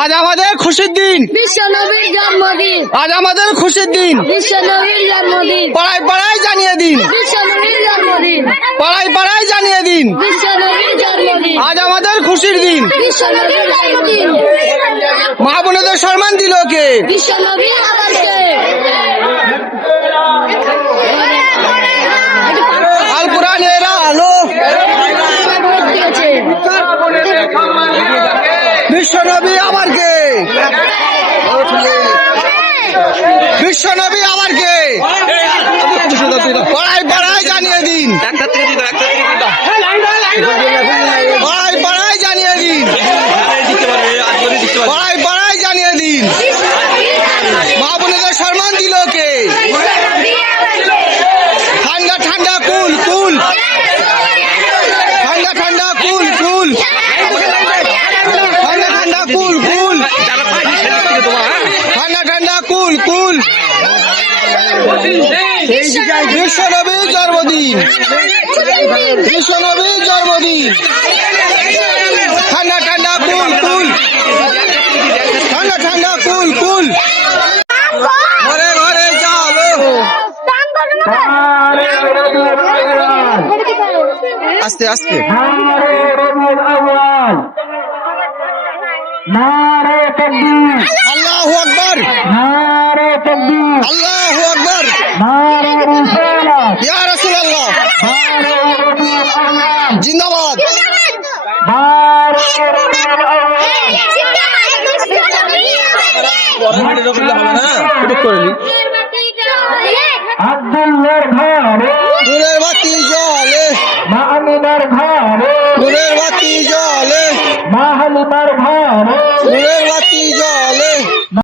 আজ আমাদের খুশির দিন, বিশ্ব নবীর জন্মদিন। আজ আমাদের খুশির দিন। বিশ্ব নবীর জন্মদিন। পাড়ায় পাড়ায় জানিয়ে দিন, বিশ্ব নবীর জন্মদিন। পাড়ায় পাড়ায় জানিয়ে দিন, বিশ্ব নবীর জন্মদিন। আজ আমাদের খুশির দিন। বিশ্ব নবীর জন্মদিন। মা বোনেদের সম্মান দিল কে? বিশ্ব নবী আবার কে? আল কোরআনের আলো, বিশ্ব নবী আবার কে? বিশ্ব নবী আবার কে? পাড়ায় পাড়ায় জানিয়ে দিন, পাড়ায় পাড়ায় জানিয়ে দিন, পাড়ায় পাড়ায় জানিয়ে দিন। মা বোনেদের সম্মান দিল কে? ঠান্ডা ঠান্ডা কুল কুল, ঠান্ডা ঠান্ডা কুল কুল, ঠান্ডা ঠান্ডা কুল কুল, ঠান্ডা ঠান্ডা কুল কুল। বিশ্ব নবীর জন্মদিন, বিশ্ব নবীর জন্মদিন। ঠান্ডা ঠান্ডা কুল কুল, ঠান্ডা ঠান্ডা কুল কুল। ঘরে ঘরে চলো, আস্তে আস্তে। আল্লাহু আকবার, আল্লাহু আকবার, ইয়া রাসূলুল্লাহ জিন্দাবাদ। আব্দুল্লাহর ঘরে নূরের বাতি জ্বলে, মা আমিনার ঘরে নূরের বাতি জ্বলে, মা হালিমার ঘরে নূরের